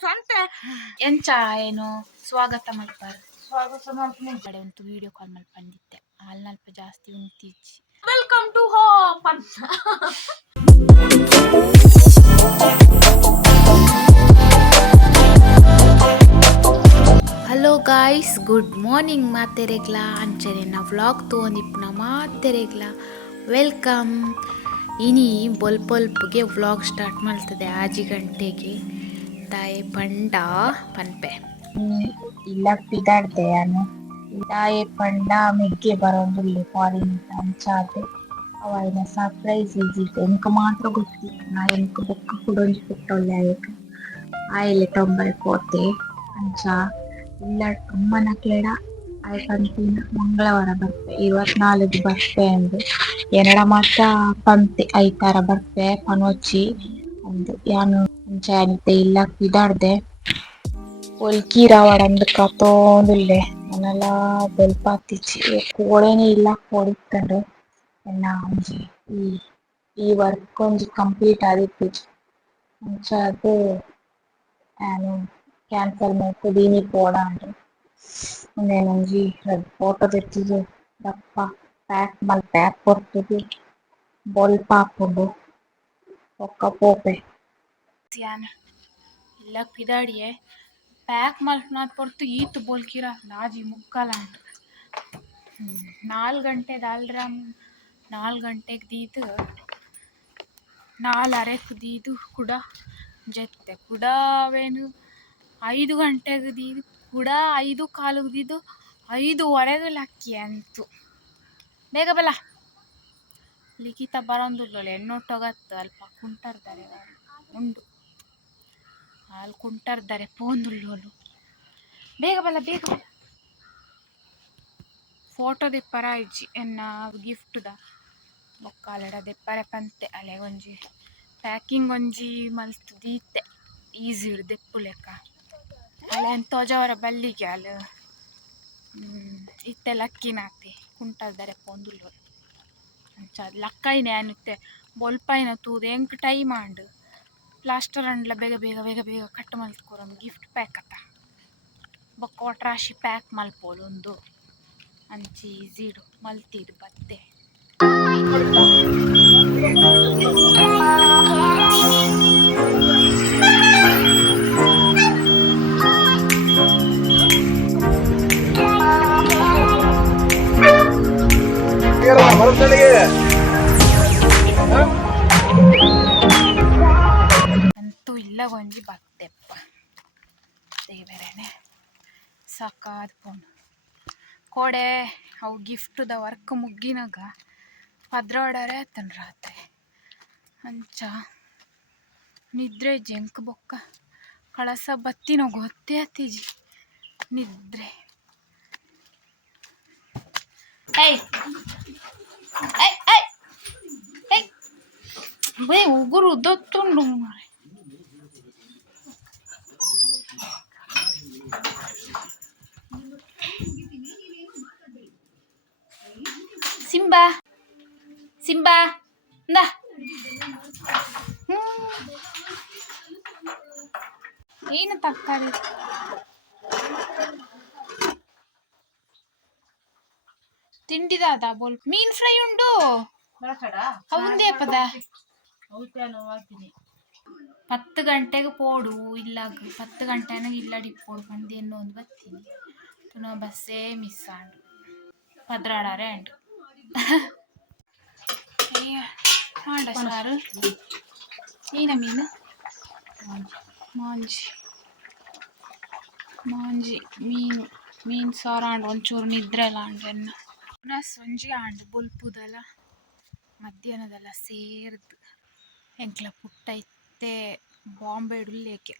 ಸ್ವಂತ ಎಂಚ ಏನು ಸ್ವಾಗತ ಮಾಡ್ತಾರೆ. ಸ್ವಾಗತ ಕಡೆ ಒಂದು ವಿಡಿಯೋ ಕಾಲ್ ಮಾಡಿ ಬಂದಿದ್ದೆ. ಅಲ್ಲಿ ಅಲ್ಪ ಜಾಸ್ತಿ ಉಂತಿಚ್ಚಿ ವೆಲ್ಕಮ್ ಟು ಹೋಪ್ ಅಂತ. ಹಲೋ ಗಾಯ್ಸ್ ಗುಡ್ ಮಾರ್ನಿಂಗ್ ಮಾತೆರೆಗ್ಲಾ ಅಂಚನೆ ನಾ ವ್ಲಾಗ್ ನಾ ಮಾತೆರೆಗ್ಲ ವೆಲ್ಕಮ್ ಇನಿ ಬೊಲ್ಪ ಬೊಲ್ಪ್ಗೆ ವ್ಲಾಗ್ ಸ್ಟಾರ್ಟ್ ಮಾಡ್ತದೆ ಆಜಿ ಗಂಟೆಗೆ. ತಾಯಿ ಪಂಡ ಪನ್ಪೆ. ಇಲ್ಲ ಪಿದಾಡ್ದೆ ನಾನು ತಾಯಿ ಪಂಡ ಮೆಗ್ಗೆ ಬರೋದಿಲ್ಲ ಫಾರಿನ್ ಅಂಚಾದೆ ಅವನ ಸರ್ಪ್ರೈಸ್ ಇದ್ದಿತ್ತು ಎಂಕ ಮಾತ್ರ ಗೊತ್ತಿತ್ತು ನಾ ಎಂಕ ಬೊಕ್ಕ ಕುಡೊಂಜಿ ಪುಟ್ಟೊಳ್ಳೆ ಆಯ್ತು. ಆಯ್ಲೆ ತೊಂಬೈ ಕೋತೆ, ಅಂಚ. ಇಲ್ಲ, ಅಮ್ಮನ ಕೇಡ. ಆಯ್ಕಂತೀನ ಮಂಗಳವಾರ ಬರ್ತೆ. ಇವತ್ನಾಲ್ಕು ಬರ್ತೆ ಅಂದು. ಎರಡ ಮಾತ್ರ ಪಂತೆ, ಐತಾರ ಬರ್ತೆ ಪನೋಚಿ ಅಂದು. ಯಾನು ಅಂಚ ಅನಿತೆ ಇಲ್ಲ ಪಿದಾಡ್ದೆ ಒಲ್ಕೀರಾವಡ ಅಂದ್ ಕತೋಂದುಲ್ಲೆ ನನಲ ಬೆಲ್ಪಾತಿಚ್ಚಿ ಕೋಳೆನೆ ಇಲ್ಲ ಕೊಡಿತ್ತಂಡು ಎನ್ನ ಒಂಜಿ ಈ ಈ ವರ್ಕ್ ಒಂಜಿ ಕಂಪ್ಲೀಟ್ ಆದಿತ್ತಿಜಿ ಅಂಚ ಅದು ನಾನು ಕ್ಯಾನ್ಸಲ್ ಮಾಡ್ತಿದ್ದೀನಿ ಪೋಡ ಅಂಡು ಒಂದೇನೊಂಜಿ ಫೋಟೋ ತೆತ್ತಿದ್ದು ದಪ್ಪ ಪ್ಯಾಕ್ ಮಲ್ ಪ್ಯಾಕ್ ಕೊಡ್ತಿದ್ದಿ ಬೊಲ್ಪ ಹಾಕೊಂಡು ಒಕ್ಕ ಪೋಪೆ ಯಾನ್ ಇಲ್ಲ ಪಿದಾಡಿಯೆ ಪ್ಯಾಕ್ ನಾತ್ ಪೊರ್ತು ಈತ್ ಬೋಲ್ಕಿರ ನಾಜಿ ಮುಕ್ಕಾಲ ಅಂಟು ನಾಲ್ ಗಂಟೆ ದಾಲ್ರಾಮ್, ನಾಲ್ ಗಂಟೆಗ್ ದೀದು ನಾಲ್ ಅರೆಕ್ ದೀದು ಕೂಡ ಜತ್ತೆ. ಕೂಡ ಅವೇನು? ಐದು ಗಂಟೆಗೆ ದೀದು, ಕೂಡ ಐದು ಕಾಲು ದೀದು, ಐದುವರೆಗೆ ಲಕ್ಕಿ ಅಂತು. ಬೇಗ ಬಲ ಲಿಖಿತ ಬರೋಂದು ಎಣ್ಣೊಟ್ಟೋಗತ್ತು, ಅಲ್ಪ ಕುಂಟರ್ದಾರೆ ಉಂಡು. ಅಲ್ಲಿ ಕುಂಟರ್ದಾರೆ ಪೋಂದುಳ್ಳೋಲು. ಬೇಗ ಬಲ ಬೇಗ ಫೋಟೋ ದಿಪ್ಪರ ಇಜ್ಜಿ, ಎನ್ನ ಗಿಫ್ಟ್ದ. ಬೊಕ್ಕಾಲೆಡ ದೆಪ್ಪರೆ ಪಂತೆ, ಅಲೆ ಒಂಜಿ ಪ್ಯಾಕಿಂಗ್ ಒಂಜಿ ಮಲ್ತು ದೀತೆ. ಈಸಿ ಇಡು ದೆಪ್ಪು ಲೆಕ್ಕ. ಅಲೆ ತೋಜವರ ಬಲ್ಲಿಗೆ ಅಲ್ಲ ಇತ್ತೆ ಲಕ್ಕಿನಾತಿ ಕುಂಟಲ್ದರೆ ಪೋಂದುಲ್ಲೋಲು ಅಂಚ ಲಕ್ಕೈನೆ ಅನ್ನುತ್ತೆ ಬೊಲ್ಪೈನ ತೂದು, ಎಂಕ್ ಟೈ ಆಂಡ್ ಪ್ಲಾಸ್ಟರ್ ಅಂಡ್ಲ ಬೇಗ ಬೇಗ ಬೇಗ ಬೇಗ ಕಟ್ ಮಲ್ತ್ಕೊರೊಂದು ಗಿಫ್ಟ್ ಪ್ಯಾಕ್ ಅತ್ತ ಬೊಕ್ಕ ಒಟ್ರಾಶಿ ಪ್ಯಾಕ್ ಮಲ್ಪೋಲು ಒಂದು ಅಂಚಿ ಈಸಿಡು ಮಲ್ತಿದು ಬತ್ತೆ ಅಂತೂ ಗೊಂಜಿ ಬತ್ತೆಪ್ಪ. ದೇವರೇನೆ ಸಾಕಾದ ಪೋಂಡು ಕೋಡೆ, ಅವು ದ ವರ್ಕ್ ಮುಗ್ಗಿನಾಗ ಪದ್ರಾಡರೆ ಆತನ್ ರಾತ್ರಿ. ಅಂಚ ನಿದ್ರೆ ಜಂಕ್ ಬೊಕ್ಕ. ಕಳಸ ಬತ್ತಿನ ಗೊತ್ತೇ ಆತೀಜಿ. ನಿದ್ರೆ. ಉಗುರು ಉದ್ದೊತ್ತುಂಡು ಮಾರೆ ಸಿಂಬಾ ಸಿಂಬಾ ನಾ ಏನು ತರಕಾರಿ? ತಿಂಡಿದಾದ ಬೋಲ್ ಮೀನ್ ಫ್ರೈ ಉಂಡು. ಅವಂದೇ ಪದ. ಪತ್ತು ಗಂಟೆಗೆ ಪೋಡು ಇಲ್ಲ ಪತ್ತು ಗಂಟೆನಾಗ ಇಲ್ಲ ಡಿಪ್ಪೋಡು ಬಂದು ಅನ್ನೋ ಒಂದು ಬತ್ತೀನಿ ಪುನಃ ಬಸ್ಸೇ ಮಿಸ್ ಆಂಡು. ಪದ್ರಾಡಾರೆ ಆಂಡು ಸಾರು. ಏನ ಮೀನು? ಮಾಂಜಿ. ಮಾಂಜಿ. ಮೀನು ಮೀನ್ ಸಾರು ಆಂಡ್ ಒಂಚೂರು ನಿದ್ರೆ ಎಲ್ಲ ಆಂಡು ಎನ್ನ ಪುನಃ ಸಂಜೆ ಆಂಡ್ ಬುಲ್ಪುದಲ್ಲ ಮಧ್ಯಾಹ್ನದೆಲ್ಲ ಸೇರ್ದು ಎಂಕ್ಲ ಪುಟ್ಟ ಇತ್ತೆ ಬಾಂಬೆ ಡುಲ್ಲೇಕೆ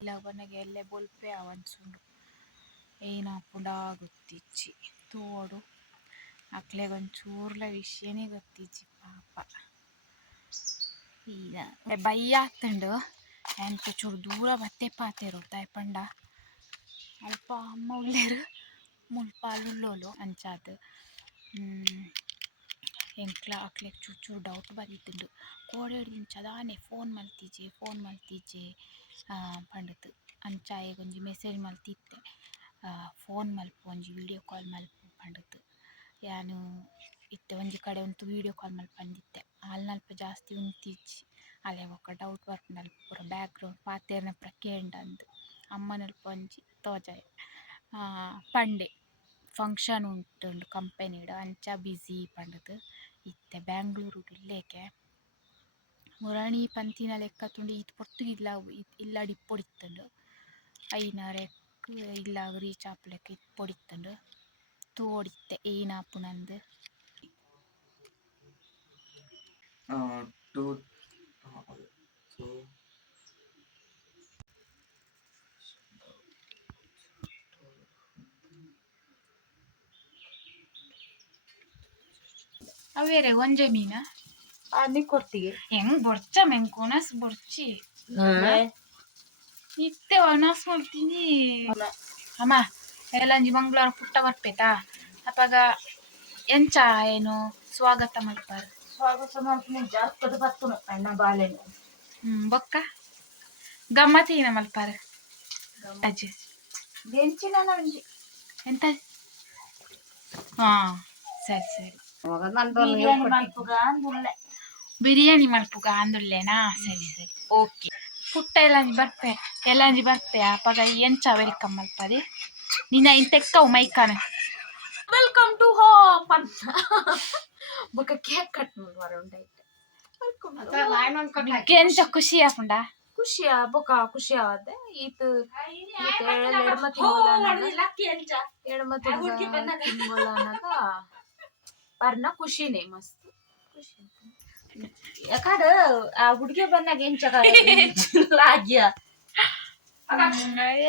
ಇಲ್ಲ ಬನಗೆ ಎಲ್ಲೆ ಬೊಲ್ಪೆ ಅವನ್ಸುಂಡು. ಏನಾಪುಂಡ ಗೊತ್ತಿಚ್ಚಿ. ತೋಡು. ಅಕ್ಲೆಗ್ ಒಂಚೂರ್ಲ ವಿಷಯನೇ ಗೊತ್ತಿಜ್ಜಿ ಪಾಪ. ಈಗ ಬಯ್ಯ ಆಗ್ತಂಡು ಎಂತ ಚೂರು ದೂರ ಬತ್ತೆ ಪಾತೇರು ತಾಯ್ಪಂಡ ಅಲ್ಪ ಅಮ್ಮ ಉಳ್ಳೇರು ಮುಲ್ಪ ಅಂಚಾದ. ಎಂಕ್ಲ ಅಕ್ಲೆಗ್ ಚೂರು ಚೂರು ಡೌಟ್ ಬಂದಿತ್ತು ಕೋಡೆ ಚದಾನೆ ಫೋನ್ ಮಲ್ತಿಜೆ ಫೋನ್ ಮಲ್ತಿಜೆ ಪಂಡತು. ಅಂಚಾಯೆ ಒಂಜಿ ಮೆಸೇಜ್ ಮಲ್ತಿತ್ತೆ. ಫೋನ್ ಮಲ್ಪು, ಒಂಜಿ ವಿಡಿಯೋ ಕಾಲ್ ಮಲ್ಪು ಪಂಡದು ಯಾನು ಇತ್ತೆ ಒಂಜಿ ಕಡೆ ಉಂತು ವಿಡಿಯೋ ಕಾಲ್ ಮಲ್ಪಂದಿತ್ತೆ ಅಲ್ನಲ್ಪ ಜಾಸ್ತಿ ಉಂತಿಜ್ಜಿ ಅಲೆ ಒಕ್ಕ ಡೌಟ್ ಬರ್ಪುಂಡು ಪೂರ ಬ್ಯಾಕ್ಗ್ರೌಂಡ್ ಪಾತೆರ್ನ ಪೂರ ಕೇಂಡಂದು. ಅಮ್ಮನಲ್ಪ ಒಂಜಿ ತೋಜಾಯೆ. ಪಂಡೆ. ಫಂಕ್ಷನ್ ಉಂಟುಂಡು ಕಂಪೆನಿಡ್ ಅಂಚ ಬ್ಯುಸಿ ಪಂಡದು. ಇತ್ತೆ ಬ್ಯಾಂಗ್ಳೂರು ಇಲ್ಲೇಕೆ. ಮುರಾಣಿ ಪಂತಿನ ಲೆಕ್ಕ ತುಂಡಿ ಇತ್ತು ಪೊರ್ತುಗಿಲ್ಲ ಇಲ್ಲಾಡಿ ಇಪ್ಪೊಡಿತ್ತುಂಡು ಐನರೆಕ್, ಇಲ್ಲ ರೀಚ್ ಆಪ್ಲೆಕ್ಕ ಇಪ್ಪೊಡಿತ್ತುಂಡು ತೋಡಿತ್ತೆ ಏನಾಪುನಂದು uh, two, two, ಅವೇರೆ ಒಂಜೆ ಮೀನ ನೀ ಕೊಡ್ತೀವಿ ಹೆಂಗ್ ಬೊರ್ಚ ಮೆಂಗ್ ಕೊನಸ್ ಬೊರ್ಚಿ ಇತ್ತೆ ಒನಸ್ ಮಾಡ್ತೀನಿ ಅಮ್ಮ ಎಲ್ಲಂಜಿ ಮಂಗಳವಾರ ಪುಟ್ಟ ಬರ್ಪೇತಾ? ಅಪ್ಪಾಗ ಎಂಚ ಏನು? ಸ್ವಾಗತ ಮಲ್ಪಾರ ಸ್ವಾಗತ ಮಾಡ್ತೀನಿ. ಜಾಸ್ತಿ ಬರ್ತುನು ಅಣ್ಣ ಬಾಳೆನು ಹ್ಮ್ ಬೊಕ್ಕ? ಗಮ್ಮತ್ತೀನ ಮಲ್ಪಾರ. ಅಜ್ಜಿ. ಬೆಂಚಿನ ನಂಜಿ. ಎಂತ? ಹಾ ಸರಿ ಸರಿ. ಬಿರಿಯಾನಿ ಮಲ್ಪುಗ ಅಂದುಲ್ಲೆ. ಬಿರಿಯಾನಿ ಮಲ್ಪುಗ ಅಂದುಲ್ಲೇನಾ? ಸರಿ ಸರಿ. ಓಕೆ. ಪುಟ್ಟ ಎಲ್ಲಂಜಿ ಬರ್ಪೆ. ಎಲ್ಲಂಜಿ ಬರ್ಪೆ. ಅಪ್ಪಾಗ ಎಂಚ ವೆಲ್ಕಮ್ ಮಲ್ಪದೆ ನಿನ್ನ ಇಂತೆಕ್ಕವು ಮೈಕಾನ ವೆಲ್ಕಮ್ ಟು ಹೋಪ್ ಅಂತ ಬೊಕ ಕೇಕ್ ಕಟ್ ಮಾಡುವಾರ ಉಂಡಾಯ್ತು ಎಂಚ ಖುಷಿ ಆಪುಂಡ ಖುಷಿಯ ಬೊಕ ಖುಷಿ ಆವದ್ದೆ ಈತ ಈತ್ ಎಡಮ ತಿಂಗಳ ಎಡಮ ತಿಂಗಳಾನಾಗ ಬರ್ನ ಖುಷಿನೇ ಮಸ್ತ್ ಖುಷಿ ಯಾಕಂದ್ರೆ ಆ ಹುಡುಗಿ ಬಂದಾಗ ಏನ್ ಚಕ ಆಗ್ಯ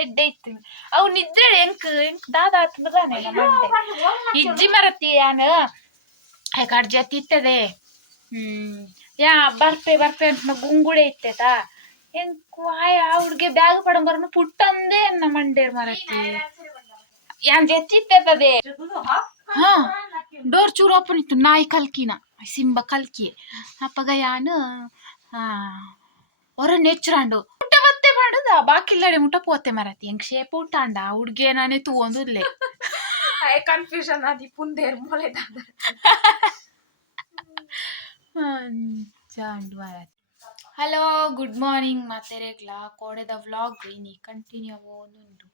ಎಡ್ಡೆ ಇತ್ತು. ಅವು ನಿದ್ರೆ ಎಂಕ್ ಎಂಕ್ ದಾದ ಆತ್ಮದಾನೆ ಇಜ್ಜಿ ಮರತಿ ಯಾನ? ಯಾಕಡ್ ಜತಿ ಇತ್ತದೆ. ಹ್ಮ್ ಯಾ ಬರ್ತೆ ಬರ್ತೆ ಅಂತ ಗುಂಗುಳೆ ಇತ್ತೇತ. ಎಂಕ್ ಆಯ್ ಆ ಹುಡ್ಗಿ ಬ್ಯಾಗ್ ಪಡಂಬರ್ನು ಪುಟ್ಟಂದೆ ಅನ್ನ ಮಂಡೇರ್ ಮರತಿ. ಯಾನ್ ಜತಿ ಇತ್ತದೆ ಹಾ ಡೋರ್ ಚೂರು ಓಪನ್ ಇತ್ತು ನಾಯಿ ಕಲ್ಕಿನ ಸಿಂಬ ಕಲ್ಕಿ. ಅಪ್ಪಗ ಯಾನ್? ಹೊರ ನೆಚ್ಚರಾಂಡು ಮಾಡುದ? ಬಾಕಿಲ್ಲಡೆ ಮುಟ್ಟ ಪೋತೆ ಮರತಿ. ಹೆಂಗ್ ಶೇಪ್ ಉಟ್ಟಾಂಡ ಹುಡ್ಗೆ ನಾನೇ ತೂವೊಂದುಲ್ಲೆ. ಕನ್ಫ್ಯೂಷನ್ ಆದಿ. ಪುಂದೇರ್ ಮೊಳೆ ಚಾಂಡ್ ಮರತಿ. ಹಲೋ ಗುಡ್ ಮಾರ್ನಿಂಗ್ ಮಾತೆರೆಗ್ಲ. ಕೋಡೆದ ವ್ಲಾಗ್ ನೀ ಕಂಟಿನ್ಯೂ ಆಗೋದುಂಟು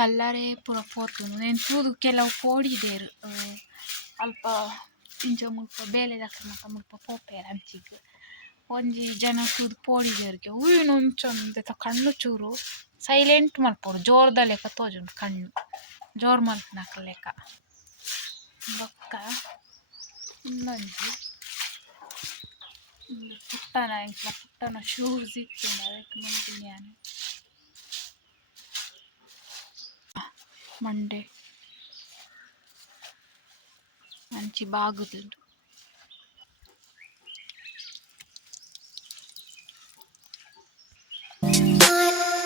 ಕಲ್ಲರೆ ಪೂರ ಪೋತುಂಡು ನೆನ್ ತೂದು ಕೆಲವು ಪೋಡಿದೇರು ಆ, ಅಲ್ಪ ಇಂಚ ಮುಲ್ಪ ಬೇಲೆ ದಕ್ಕ ಮುಲ್ಪ ಪೋಪೆರ್ ಅಂಚಿಗ್ ಒಂಜಿ ಜನ ತೂದು ಪೋಡಿದೇರ್ಗೆ ಉಯ್ನು ಉಂಚೊಂದೆತ ಕಣ್ಣು ಚೂರು ಸೈಲೆಂಟ್ ಮಲ್ಪೊಡು ಜೋರ್ದ ಲೆಕ್ಕ ತೋಜುಂಡು ಕಣ್ಣು ಜೋರ್ ಮಲ್ಪನಕ ಲೆಕ್ಕ ಬೊಕ್ಕ ಇನ್ನೊಂಜಿ ಇಲ್ಲಿ ಪುಟ್ಟನ ಎಂಕ್ಲ ಪುಟ್ಟನ ಶೂಸ್ ಇತ್ತೇನೆ ಅದಕ್ಕೆ ಮಂತೀನಿ మండే మంచి బాగుతుంది Bye.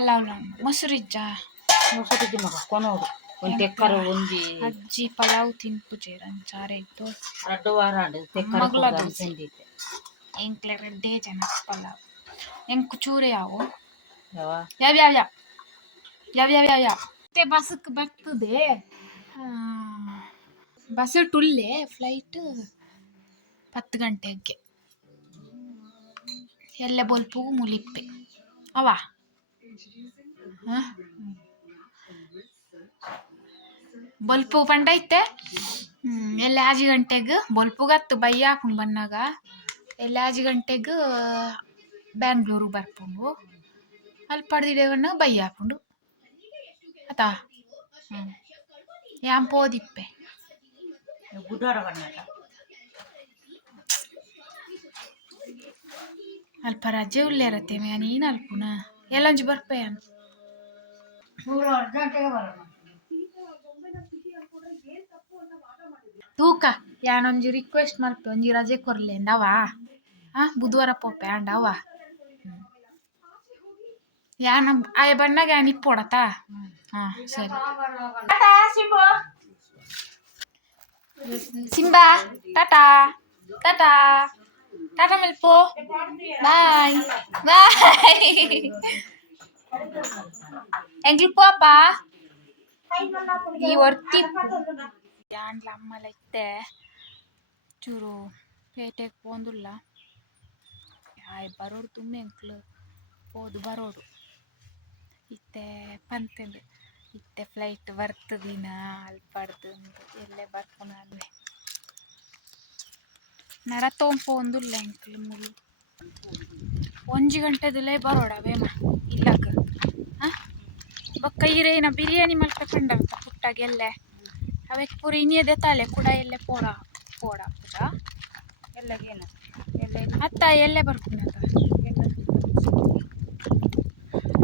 ಪಲಾವ್ನ ಮೊಸರಿಜ್ಜ ಮೊಸರಿಜ್ಜಿ ಮಗ ಕೊನೋಡು. ಒಂದು ತೆಕ್ಕರು ಒಂಜಿ ಅಜ್ಜಿ ಪಲಾವ್ ತಿನ್ಪು ಚಾರೆ ಇತ್ತು. ರಡ್ಡು ವಾರ ತಿಂದಿದ್ದೆ. ಎಂಕ್ಲೆ ರಡ್ಡೇ ಜನ ಪಲಾವ್. ಎಂಕು ಚೂರೆ ಯಾವು? ಯಾವ? ಯಾವ ಯಾವ ಯಾವ? ಯಾವ ಯಾವ ಮತ್ತೆ ಬಸ್ಸಕ್ಕೆ ಬರ್ತದೆ. ಬಸ್ ಟುಲ್ಲೆ ಫ್ಲೈಟ್ ಹತ್ತು ಗಂಟೆಗೆ. ಎಲ್ಲ ಬೊಲ್ಪು ಮುಲಿಪ್ಪೆ. ಅವಾ? ಬೊಲ್ಪು ಪಂಡ ಐತೆ? ಎಲ್ಲ ಆಜಿ ಗಂಟೆಗೆ? ಬೊಲ್ಪುಗತ್ತು ಬೈ ಹಾಕೊಂಡು ಬಂದಾಗ ಎಲ್ಲ ಆಜಿ ಗಂಟೆಗೆ? ಬ್ಯಾಂಗ್ಳೂರು ಬರ್ಕೊಂಡು ಅಲ್ಲಿ ಪಡೆದಿಡೇವನ್ನ ಬೈಯಾಕೊಂಡು. ಆತಾ? ಹ್ಞೂ ಯಾನ್ ಪೋದಿಪ್ಪೆ? ಅಲ್ಪ ರಜೆ ಉಳ್ಳೆ ಇರತ್ತೆ ಮ್ಯಾ ನೀನು ಅಲ್ಪುನ? ಎಲ್ಲಂಜಿ ಬರ್ಪೆ ಯಾನು ಮೂರು ಗಂಟೆಗೆ ಬರೋಣ ತೂಕ ಯಾನೊಂಜಿ ರಿಕ್ವೆಸ್ಟ್ ಮಲ್ಪೆ, ಒಂಜಿ ರಜೆ ಕೊರ್ಲೆ ಅಂಡವ ಹಾ ಬುಧವಾರ ಪೋಪೆ ಅಂಡವ ಯಾನ ಆಯ ಬಣ್ಣಗೆ ಯಾನ್ ಇಪ್ಪೋಡತ ಹಾ, ಸರಿ. Simba, tata tata. ಟಾಟಾ ಮೆಲ್ಪೋ ಬಾಯ್ ಬಾಯ್ ಎಂಗ್ಲು ಪಾಪ ಈ ಒರ್ತಿ ಯಾಂಡ್ಲ ಅಮ್ಮಲ ಇತ್ತೆ ಚೂರು ಪೇಟೆಗೆ ಪೋಂದುಲ್ಲ ಯಾಯ್ ಬರೋಡು ತುಂಬ ಎಂಕ್ಲು ಹೋದು ಬರೋಡು ಇತ್ತೆ ಪಂತಂದು ಇತ್ತೆ ಫ್ಲೈಟ್ ಬರ್ತದಿನ ಅಲ್ಲಿ ಪಡ್ದು ಎಲ್ಲೇ ಬರ್ಪುನ ಅಲ್ಲೇ ನಡ ತೊಂಪೋಂದುಲ್ಲ ಎಂಕ್ಲು ಮುಳ್ಳು ಒಂಜಿ ಗಂಟೆದಲ್ಲೇ ಬರೋಡ ವೇಮ ಇಲ್ಲಕ ಬಕ್ಕ ಬೊಕ್ಕ ಬಿರಿಯಾನಿ ಮಲ್ಪೆ ಕಂಡಂತ ಪುಟ್ಟಾಗೆಲ್ಲೆ ಅವೆಕ್ ಪೂರ ಇನ್ನಿಯದೆ ತಲೆ ಕೂಡ ಎಲ್ಲೆ ಪೋಡ ಪೋಡ ಪುಟ ಎಲ್ಲಗೇನು ಅತ್ತ ಎಲ್ಲೆ ಬರ್ಪುನತ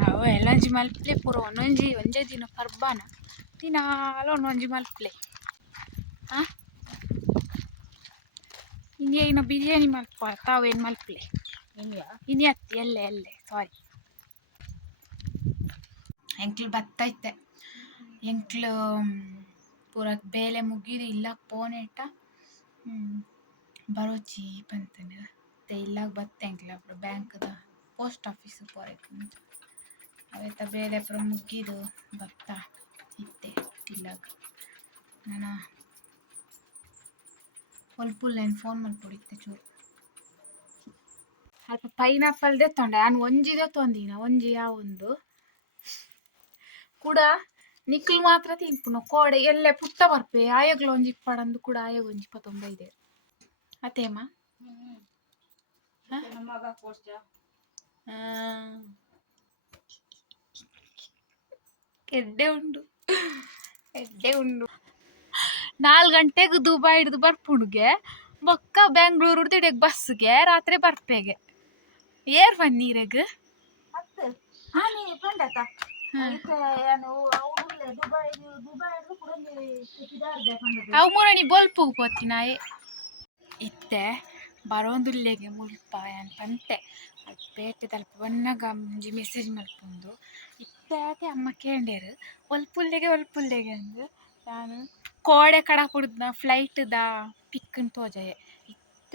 ಅವ ಎಲ್ಲಂಜಿ ಮಲ್ಪ್ಲೆ ಪೂರ ಒಂದೊಂಜಿ ಒಂದೇ ದಿನ ಪರ್ಬಾನ. ದಿನಾಲ ಒಂದೊಂಜಿ ಮಲ್ಪ್ಲೆ. ಆ ಇನ್ನು ಬಿರಿಯಾನಿ ಮಲ್ಪ ತಾವೇನು ಮಲ್ಪಲೆ? ಇನ್ನು ಅತ್ತಿ ಎಲ್ಲೆ ಎಲ್ಲೆ? ಸಾರಿ ಎಂಕ್ಲು ಬತ್ತೈತೆ. ಎಂಕ್ಲು ಪೂರ ಬೇಲೆ ಮುಗಿದು ಇಲ್ಲ ಪೋನೆಟ ಬರೋಚಿ ಪಂತನ ಮತ್ತೆ ಇಲ್ಲಾಗ ಬತ್ತೆ ಎಂಕ್ಲು ಅಪ್ರ ಬ್ಯಾಂಕ್ದ ಪೋಸ್ಟ್ ಆಫೀಸ್ ಪೋರೆಕ್ ಅವೆತ್ತ ಬೇಲೆ ಅಪ್ರ ಮುಗಿದು ಬತ್ತ. ಇತ್ತೆ ಇಲ್ಲಾಗ. ನಾನು ಒಲ್ಪುಲ್ಲೇನು ಫೋನ್ ಮಾಡ್ಕೊಡಿತ್ತೆ ಚೂರು. ಅಲ್ಪ ಪೈನಾಪಲ್ದೇ ತೊಂಡೆ. ನಾನು ಒಂಜಿದೆ ತೊಂದಿನ. ಒಂಜಿ ಯಾವ ಒಂದು. ಕೂಡ ನಿಕ್ಲು ಮಾತ್ರ ತಿನ್ಪುನ ಕೋಡೆ ಎಲ್ಲೆ ಪುಟ್ಟ ಬರ್ಪೆ. ಆಯಗ್ಲು ಒಂಜಿ ಇಪ್ಪಡಂದು ಕೂಡ ಆಯಗ ಒಂಜಿ ಇಪ್ಪತ್ತೊಂಬೈದೆ ಅತೇಮ ಮಗ ಕೊಡ್ಸ ಎಡ್ಡೆ ಉಂಡು. ಎಡ್ಡೆ ಉಂಡು. ನಾಲ್ಕು ಗಂಟೆಗೆ ದುಬೈ ಹಿಡಿದು ಬರ್ಪುಣ್ಗೆ ಬೊಕ್ಕ ಬೆಂಗಳೂರು ಹಿಡ್ದು ಬಸ್ಗೆ ರಾತ್ರಿ ಬರ್ಪೆಗೆ. ಏರ್ ಬನ್ನೀರೆಗ್ ಅವು ಮೂರಣಿ ಬೊಲ್ಪು ಪೋತಿನಾಯೆ ಇತ್ತೆ ಬರೋಂದುಲ್ಲೆಗೆ ಮುಲ್ಪ ಏನ್ ಪಂತೆ. ಅದು ಪೇಟೆ ತಲುಪ ಬಣ್ಣಗ ಒಂಜಿ ಮೆಸೇಜ್ ಮಲ್ಪುಂಡು ಇತ್ತೆ ಅಮ್ಮ ಕೇಂಡೇರು ಒಲ್ಪುಲ್ಲೆಗೆ ಒಲ್ಪುಲ್ಲೆಗೆ ಅಂದು. ನಾನು ಕೋಡೆ ಕಡ ಕುಡ್ದ ಫ್ಲೈಟ್ದ ಪಿಕ್ಕನ್ ತೋಜೆ. ಇತ್ತ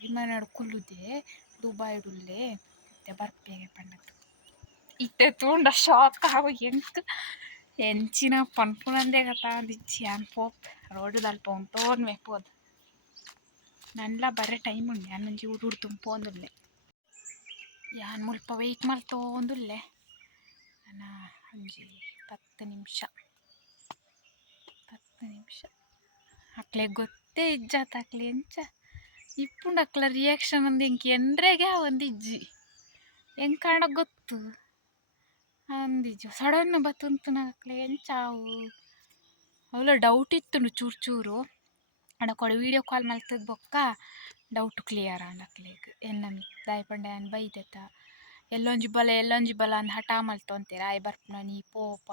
ವಿಮಾನ ಕುಲ್ಲುದೆ ದುಬೈ ಡುಲ್ಲೆ, ಇತ್ತೆ ಬರ್ಪೆಗೆ ಪಂಡತು ಇತ್ತೆ ತೂಂಡ ಶಾಕ್ ಆಗೋ ಎಂಕ್ ಎಂಚಿನ ಪನ್ಪುನಂದೆ ಗತ ಅಂದಿಚ್ಚಿ ಯಾನ್ ಪೋಪ್. ರೋಡ್ ದಲ್ಪ ಉಂಟೋನ್ ಮೇಪೋದು ನನ್ಲ ಬರೇ ಟೈಮ್ ಉಂಡೆ ಯಾನ್ ಒಂಜಿ ಉಡುಡು ತುಂಪೋಂದುಲ್ಲೆ ಯಾನ್ ಮುಲ್ಪ ವೆಯ್ಟ್ ಮಲ್ತೋಂದುಲ್ಲೆ. ನನ್ನ ಅಂಜಿ, ಪತ್ತು ನಿಮಿಷ. ನಿಮಿಷ. ಅಕ್ಲೆ ಗೊತ್ತೇ ಇಜ್ಜಾತ ಅಕ್ಲೆ ಎಂಚ. ಇಪ್ಪುಂಡು ಅಕ್ಲ ರಿಯಾಕ್ಷನ್ ಒಂದು ಎಂಕಿ ಎಂಡ್ರೆಗೆ ಒಂದು ಇಜ್ಜಿ. ಹೆಂಗ್ ಕಾಣ ಗೊತ್ತು? ಅಂದಿಜ್ಜು ಸಡನ್ ಬತ್ತುಂತು ಅಕ್ಲೆ ಎಂಚಾವು ಅವಳ ಡೌಟ್ ಇತ್ತು ಚೂರು ಚೂರು. ಅಣ್ಣ ಕೊಡ ವೀಡಿಯೋ ಕಾಲ್ ಮಲ್ತದ ಬೊಕ್ಕ ಡೌಟ್ ಕ್ಲಿಯರ್ ಅನ್ನಕ್ಲೇಗ್ ಎನ್ನ ದಾಯ್ ಪಂಡೆ ಅನ್ ಬೈದೆತ ಎಲ್ಲೊಂಜಿ ಬಲ ಎಲ್ಲೊಂಜಿ ಬಲ ಅಂದ್ ಹಠ ಮಲ್ತೊಂತೆರ? ಆಯ್ ಬರ್ಪುನ ನೀ ಪೋಪ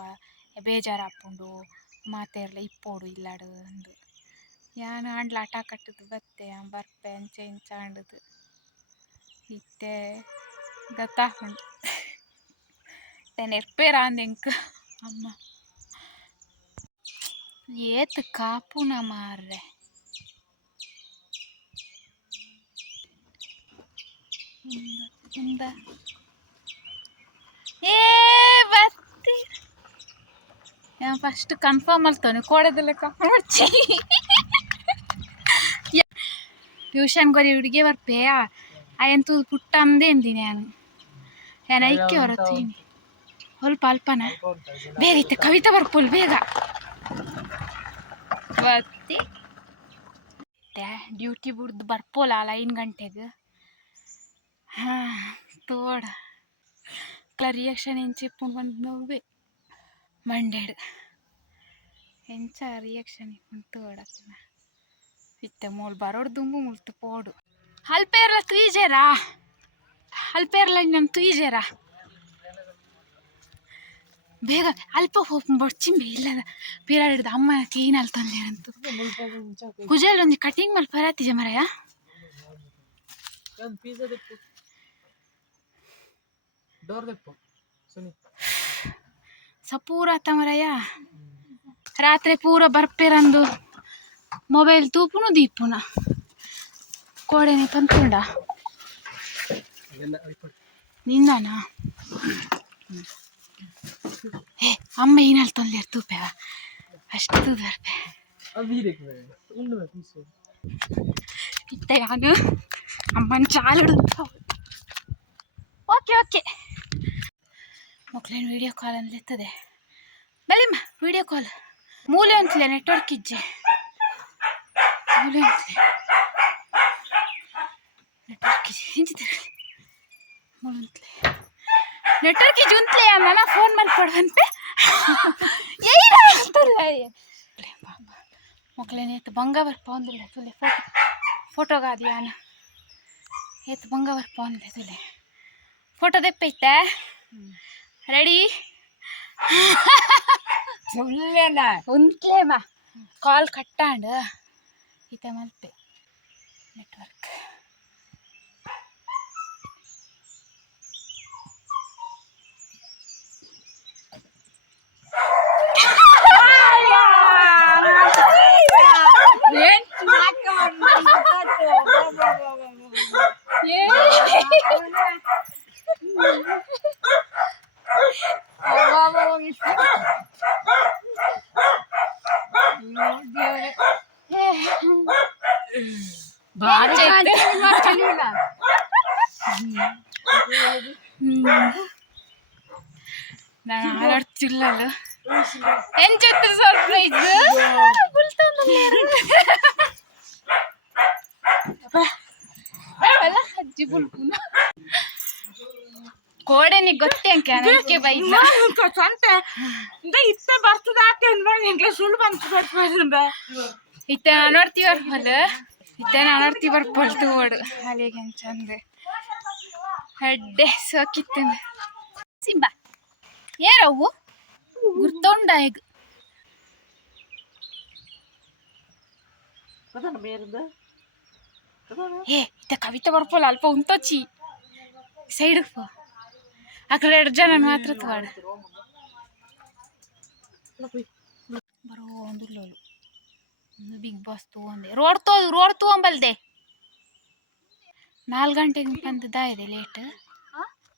ಬೇಜಾರ್ ಆಪುಂಡು ಮಾತೆರ್ಲ ಇಪ್ಪೋಡು ಇಲ್ಲಾಡು ಅಂದು ಯಾನ್ ಆಂಡ್ಲ ಹಠ ಕಟ್ಟದು ಬತ್ತೆ ಆ ಬರ್ಪೆ ಅಂಚ ಇಂಚ ಆಂಡದು ಇತ್ತೆ ಗೊತ್ತಾಪುಂಡು ನೆರ್ಪೇರ ಅಂದೆಂಕ್ ಅಮ್ಮ ಏತ್ ಕಾಪುನ ಮಾರ್ರೆ ಇಂದ ಏ ಬತ್ತಿ ಫಸ್ಟ್ ಕನ್ಫರ್ಮ್ కన్ఫామ్ అవుతాను కోడదల వచ్చి ಟ್ಯೂಷನ್ ಗೊರಿ ಹುಡುಗಿ ಬರ್ಪೆಯಾ ಆಯಂತು ಪುಟ್ಟ ಅಂದೆ ಎಂದಿ ನಾನು. ನಾನು ಐಕೆ ಹೊರತೀನಿ ಹೊಲ್ಪ ಅಲ್ಪನ ಬೇಗ ಇತ್ತು ಕವಿತೆ ಬರ್ಪುಲ್ ಬೇಗ. ಮತ್ತೆ ಡ್ಯೂಟಿ ಬಿಡ್ದು ಬರ್ಪೋಲ ಅಲ್ಲ ಐದು ಗಂಟೆಗೆ. ಹಾಂ ತೋಡ. ರಿಯಾಕ್ಷನ್ ಏನು ಚಿಪ್ಕೊಂಡು ಬಂದು ಮಂಡ್ಯಾಡ್ದ ಎಂಚ ರಿಯಾಕ್ಷನ್ ಕುಂತು ಓಡಾಕ್ತಿನ ಇತ್ತೆ ಮೂಲ್ ಬರೋಡ್ ದುಂಬು ಮುಳ್ತು ಪೋಡು. ಅಲ್ಪೇರ್ಲ ತುಯ್ಜೇರಾ? ಅಲ್ಪೇರ್ಲ ನಾನು ತುಯ್ಜೇರಾ? ಬೇಗ ಅಲ್ಪ ಹೋಗಿ ಬಡ್ಚಿಂಬೆ ಇಲ್ಲದ ಪೀರಾಡಿಡ್ದ ಅಮ್ಮ ಕೈನಲ್ಲಿ ತಂದಿರಂತು ಗುಜಲ್ ಒಂದು ಕಟಿಂಗ್ ಮಾಡಿ ಬರತ್ತಿಜ ಮರಯ? ಡೋರ್ ದೆಪ್ಪು ಸುನಿ ಸಪೂರ ತಮರಯ್ಯ. ಮರಯ ರಾತ್ರಿ ಪೂರ ಬರ್ಪೇರಂದು ಮೊಬೈಲ್ ತೂಪುನು ದೀಪುನ. ಕೋಡೆನೆ ತಂತುಂಡ ನಿಂದನ ಏ ಅಮ್ಮ ಏನಲ್ ತೊಂದ್ರೆ ತೂಪೆವ ಅಷ್ಟು ತೂದ್ ಬರ್ಪೆ ಇತ್ತ ನಾನು ಅಮ್ಮನ ಓಕೆ ಓಕೆ. ಮಕ್ಳೇನು ವಿಡಿಯೋ ಕಾಲ್ ಅಂದ್ಲೆತ್ತದೆ ಬಲಿಮ್ಮ ವಿಡಿಯೋ ಕಾಲ್ ಮೂಲೆ ಅಂತಲೇ ನೆಟ್ವರ್ಕ್ ಇಜ್ಜೆ. ಮೂಲೆ ಅಂತಲೇ. ನೆಟ್ವರ್ಕ್ ಇಜ್ಜೆ. ಹಿಂಚಿ ತಿರುಗಿ ಮೂಲೆ ಅಂತಲೇ. ನೆಟ್ವರ್ಕ್ ಇಜ್ಜೆ ಉಂತ್ಲೆ ಅಮ್ಮನ ಫೋನ್ ಮಾಡಿ ಕೊಡುವಂತೆ. ಏನು ಅಂತಲ್ಲ. ಮಕ್ಕಳೇನೆ ಎತ್ತು ಬಂಗ ಬರ್ಪ ಅಂದಿಲ್ಲ ತುಲೆ ಫೋಟೋ ಫೋಟೋಗಾದಿ ಆನ ಎತ್ತು ಬಂಗ ಬರ್ಪ ಅಂದಿಲ್ಲ ತುಲೆ ಫೋಟೋ ದೆಪ್ಪೈತೆ ರೆಡಿ ಉಂತ್ಲೇಮ ಕಾಲ್ ಕಟ್ಟಾಂಡ್ ಈತ ಮಲ್ಪೆ network ನಾನು ಹಾರಾಡ್ತಿಲ್ಲಲ್ಲ ಎಂಚತ್ತು ಸರ್ಪ್ರೈಸ್ ಅಲ್ಲ ಅಜ್ಜಿ ಬುಲ್ಪುನ ಕೋಡೆನಿ ಗೊತ್ತೇ ಅಂಕೆ ಅದಕ್ಕೆ ಬೈದ ಸಂತೆ ಇಂದ ಇತ್ತೆ ಬರ್ತದ ಆತೆ ಅಂದ್ಮೇಲೆ ಎಂಕ್ಲೆ ಸುಳ್ಳು ಬಂತು ಬರ್ಬಾರ್ದು ಇತ್ತೆ ನಾನು ನೋಡ್ತೀವಿ ಬರ್ಪಲ್ ಇತ್ತೆ ನಾನು ನೋಡ್ತೀವಿ ಬರ್ಪಲ್ ತೋಡು ಹಾಗೆ ಚಂದ. ಹಡ್ಡೆ ಸೋಕಿತ್ತು ಸಿಂಬ ಏನವು ಗುರ್ತೊಂಡ ಈಗ ಏ ಇತ್ತೆ ಕವಿತೆ ಬರ್ಪಲ್ಲ ಅಲ್ಪ ಉಂತೋಚಿ. ಸೈಡ್ అక్కడ ఎడ్జా నన్ను మాత్రం వాడు ಬರೋ ಬಿಗ್ ಬಾಸ್ ತೊಗೊಂಡೆ. ರೋಡ್ ತೋ ರೋಡ್ ತೊಗೊಂಬಲ್ದೆ. ನಾಲ್ಕು ಗಂಟೆಗೆ ಬಂದದ ಇದೆ ಲೇಟ್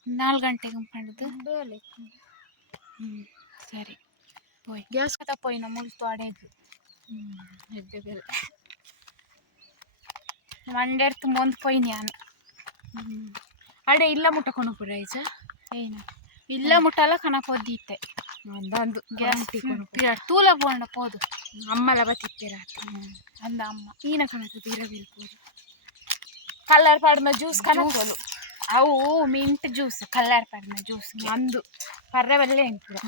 ನಾಲ್ಕು ಗಂಟೆಗೆ ಬಂದದ್ದು? ಹ್ಞೂ ಸರಿ. ಪೋಯ್ ಗ್ಯಾಸ್ ಕತ ಪೋಯ್ ನಮಗೆ ತೊಡೆಗೆ ಹ್ಞೂ ಎದ್ದೆ ಬೇರೆ ಮಂಡ್ಯಾರ ತುಂಬ ಒಂದು ಪೋಯ್ ನಾನು ಅಡೆ ಇಲ್ಲ ಮುಟ್ಟಕೊಂಡು ಬಿಡ ಈಚೆ ಇಲ್ಲ ಮುಟ್ಟಲ್ಲ ಕಣಕ್ ಒದ್ದಿತ್ತೆ ಅಂದು ಗ್ಯಾಸ್ ತೂಲ ಬೋಣ ಪೋದು ಅಮ್ಮಲ ಬತ್ತಿತ್ತೀರ ಅಂದ ಅಮ್ಮ ಈನ ಕಣಕದ ಇರಬೇಕು ಕಲ್ಲರ್ ಪಡ್ಮ ಜ್ಯೂಸ್ ಕಣಕೋಲು ಅವು ಮಿಂಟ್ ಜ್ಯೂಸ್ ಕಲ್ಲರ್ ಪಡ್ಮ ಜ್ಯೂಸ್ ಅಂದು ಪರ್ರೆ ಬಲ್ಲೆ ಇಂಪುಡು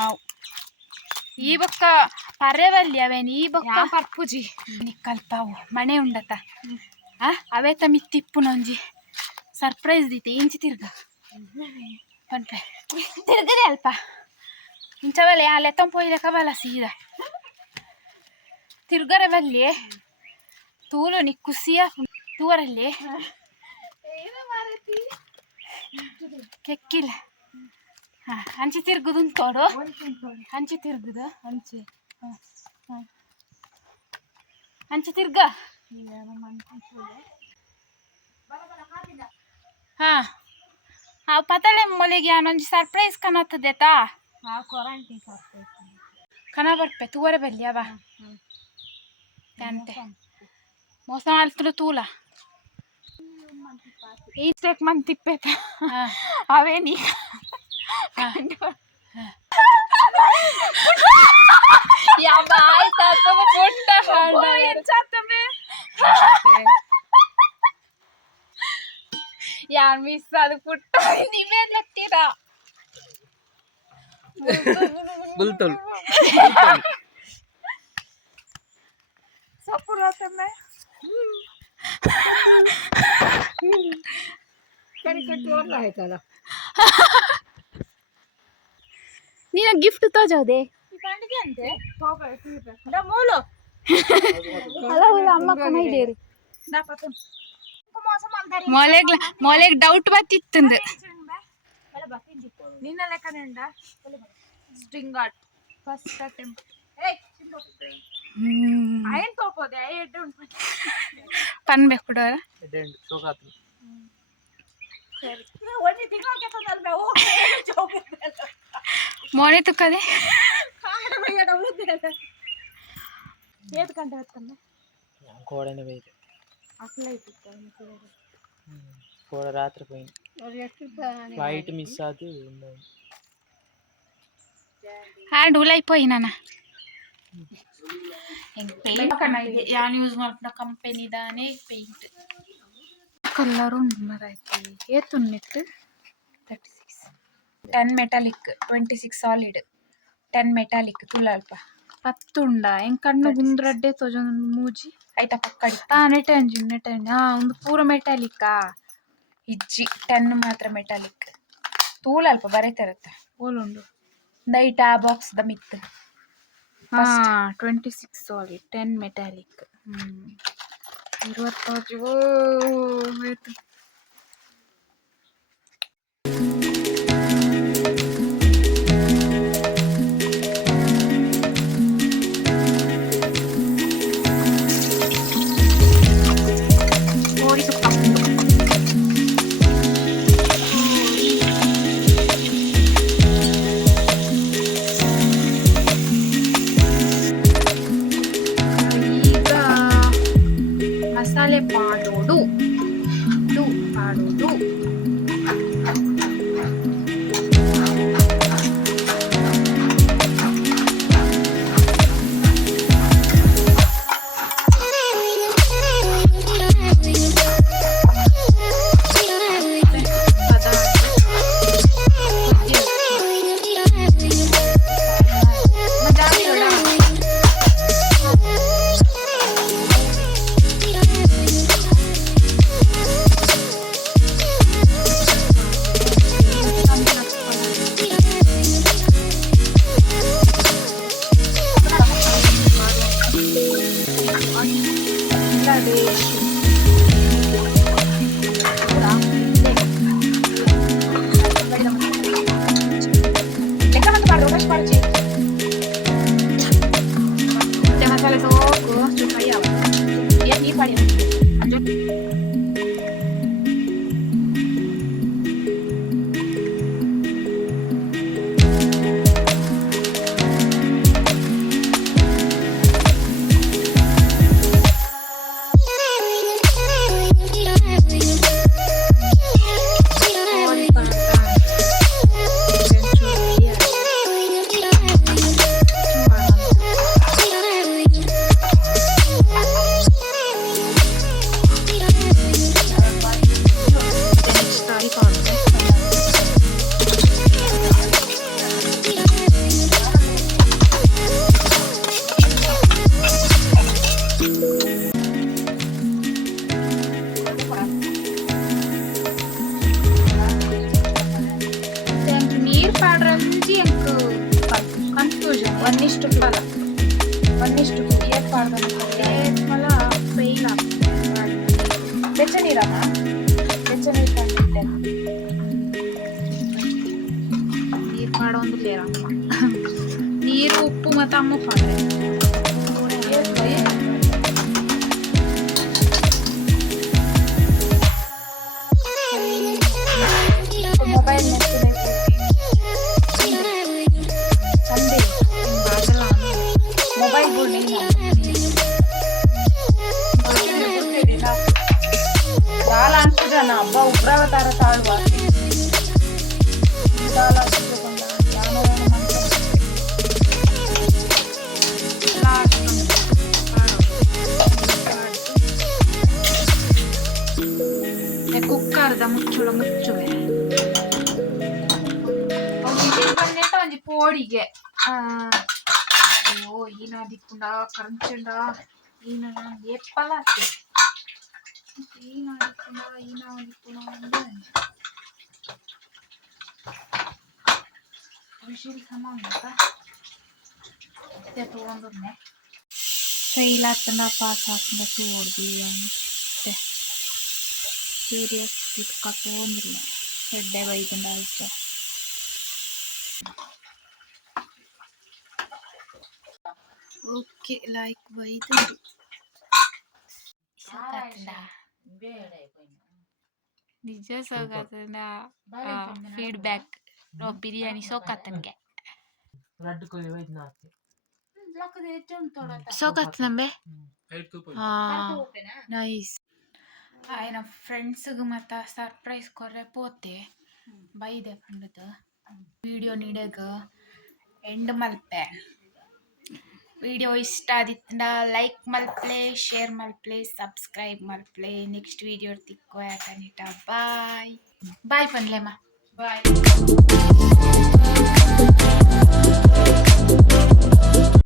ಅವು ಈ ಬೊಕ್ಕ ಪರ್ರೆವಲ್ಲಿ ಅವೇನ್ ಈ ಬೊಕ್ಕ ಪರ್ಪುಜಿ ನಿಕ್ಕಲ್ಪ ಅವು ಮನೆ ಉಂಡತ ಅವೇತ ಮಿತ್ತಿಪ್ಪು ನೊಂಜಿ ಸರ್ಪ್ರೈಸ್ ದೀತೆ ಇಂಚಿ ತಿರ್ಗ ಪನ್ಪೆ ತಿರ್ಗದೆ ಅಲ್ಪ. ಇಂಚವಲ್ಲ ಆ ಲೆತ್ತಂ ಪೋಯಿಲೆ ಕಬಲ ಸೀದ. ತಿರ್ಗರೆ ಬಲ್ಲಿ ತೂಲು ನಿ ಕುಸಿಯ ತೂರಲ್ಲಿ ಕೆಕ್ಕಿಲ್ಲ. ಹಾ, ಅಂಚಿ ತಿರ್ಗುದು ತೋಡು. ಅಂಚಿ ತಿರ್ಗುದು. ಅಂಚಿ ಹಾ ಹಾ ಅಂಚೆ ತಿರ್ಗ. ಹಾ ಆ ಪತಳೆ ಮೊಲೆಗೆ ನಾನೊಂದು ಸರ್ಪ್ರೈಸ್ ಕನತ್ತದೇತಾ ಕನ ಬರ್ಪೆ ತೂವರೆ ಬಲ್ಲಿ ಅವ ಅಂತೆ ಮೋಸ ಮಾಡ್ತಿರು ತೂಲ ಈಚೆಕ್ ಮಂತ್ ತಿಪ್ಪೇತ ಹಾ ಅವೇನಿ ಯಾವ ಆಯ್ತಾ ಕೊಟ್ಟ ಯಾರು ಮಿಸ್ ಅದು ಪುಟ್ಟ ನೀವೇ ಲಕ್ಕಿರ ಬುಲ್ತೋಳು ಸಪುರ ತಮ್ಮ ನೀನು ಗಿಫ್ಟ್ ತೋಜೋದೆ ಅಲ್ಲ ಅಲ್ಲ ಅಮ್ಮ ಕಣ ಹಿಡಿಯರಿ ಮೊಲೆಗ್ ಮೊಲೆಗ್ ಡೌಟ್ ಬತ್ತಿತ್ತು ನಿನ್ನ ಲೆಕ್ಕನೆಂಡ ಸ್ಟ್ರಿಂಗ್ ಆರ್ಟ್ ಫಸ್ಟ್ ಅಟೆಂಪ್ಟ್ ಏನ್ ತೋಪೋದೆ ಎಡ್ಡು ಉಂಟು. ಪನ್ ಬೇಕು ಬಿಡೋರ ಮೊನೆ ತುಕ್ಕದೆ. ಏತ್ ಕಂಡ ಕೋಡನೆ ಬೈದೆ. ಅಕ್ಲ ಇತ್ತು ಕೋಡ ರಾತ್ರಿ పోయింది ఫ్లైట్ మిస్ ఆది ಹಾ ಡೂಲ್ అయిపోయి ನಾನ ಯಾನ್ ಯೂಸ್ ಮಾಡ್ಕೊಂಡ ಕಂಪೆನಿದಾನೆ ಪೇಂಟ್ ಕಲರ್ ಉಂಟು ಮರೈತಿ ಏತುನ್ನಿತ್ತು thirty six ten metallic twenty six solid ten metallic ತುಲಲ್ಪ ಪತ್ತುಂಡ ಹೆಂಗ್ ಕಣ್ಣು ಗುಂದ್ರಡ್ಡೆ ತೋಜೊಂದು ಮೂಜಿ ಆಯ್ತಾ ಪಕ್ಕಡಿ ಹಾ ನೆಟೆ ಅಂಜಿ ನೆಟೆ ಅಂಜಿ ಹಾ ಒಂದು ಪೂರ ಮೆಟಾಲಿಕ್ಕಾ? ಇಜ್ಜಿ ಟೆನ್ ಮಾತ್ರ ಮೆಟಾಲಿಕ್. ತೂಲಲ್ಪ ಬರೈತಿರತ್ತೆ ಓಲುಂಡು ನೈಟ್ ಆ ಬಾಕ್ಸ್ ದ ಮಿತ್. ಹಾ twenty six sorry ten metallic. ಹ್ಮ್. ಇರುವತ್ತಾಜು ಓ ಆಯ್ತು. ಮಸಾಲೆ ತಗೋಕು ಚುಕ್ಕಯ್ಯವ ಏನ್ ಈ ಪಡಿ ನೀರ್ அவ்வா உத்திராவதாரத்தை ஆழ்வார் குக்காருதா முச்சுள்ள முச்சுவே பண்ணிட்டு கொஞ்சம் போடிகே. ஐயோ ஈனா ದಿಕ್ಕುಂಡ ಕರಂಚುಂಡ ஈனா எப்பெல்லாம் ಅತ್ತೆ ಈನ ದಿಕ್ಕುಂಡ ಈನ ದಿಕ್ಕುಂಡ ಅಂದೆ ವಿಷಲ್ ಸಮಾನ ತಗೊಂಡ್ರೆ ಫೈಲ್ ಆತಂಡ ಪಾಸ್ ಆತಂಡ ತೋಡ್ದು ಅಂತೆ ಸೀರಿಯಸ್ ಇಟ್ಕ ತೊಂದಿಲ್ಲ ಹೆಡ್ಡೆ ಬೈತಂಡ ಆಯ್ತು ಓಕೆ ಲೈಕ್ ಬೈದು ನಿಜ ಸೋಗಾತಂಡ ಫೀಡ್ಬ್ಯಾಕ್ ಬಿರಿಯಾನಿ ಸೋಕಾತನ್ಗೆ ಸೋಕತ್ ನಂಬೆ? ನೈಸ್. ಆಯ್ನ ಫ್ರೆಂಡ್ಸ್ಗೆ ಮತ್ತೆ ಸರ್ಪ್ರೈಸ್ ಕೊರ್ರೆ ಪೋತೆ ಬೈದೆ ಪಂಡದ ವಿಡಿಯೋ ನೀಡಗ ಎಂಡ್ ಮಲ್ಪೆ. ವಿಡಿಯೋ ಇಷ್ಟ ಆದಿತ್ತಂಡ ಲೈಕ್ ಮಲ್ಪ್ಲೆ ಶೇರ್ ಮಲ್ಪ್ಲೆ ಸಬ್ಸ್ಕ್ರೈಬ್ ಮಲ್ಪ್ಲೆ. ನೆಕ್ಸ್ಟ್ ವಿಡಿಯೋ ತಿಕ್ಕೋ ಯಾಕನಿಟ ಬಾಯ್ ಬಾಯ್ ಪನ್ಲೆಮ್ಮ. ಬಾಯ್